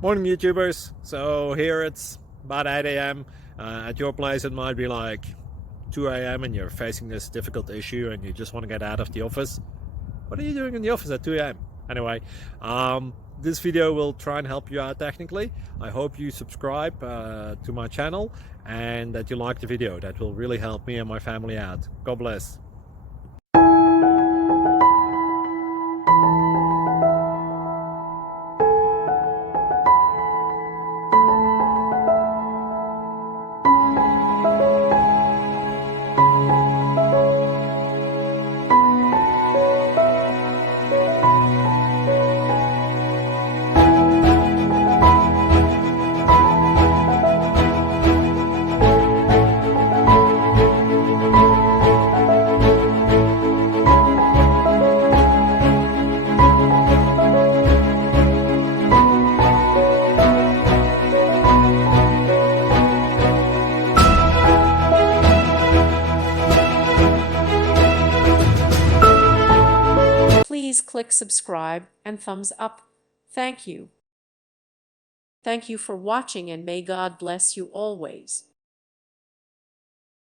Morning YouTubers. So here it's about 8 a.m. At your place it might be like 2 a.m. and you're facing this difficult issue and you just want to get out of the office. What are you doing in the office at 2 a.m.? Anyway, this video will try and help you out technically. I hope you subscribe to my channel and that you like the video. That will really help me and my family out. God bless. Please click subscribe and thumbs up. Thank you. Thank you for watching and may God bless you always.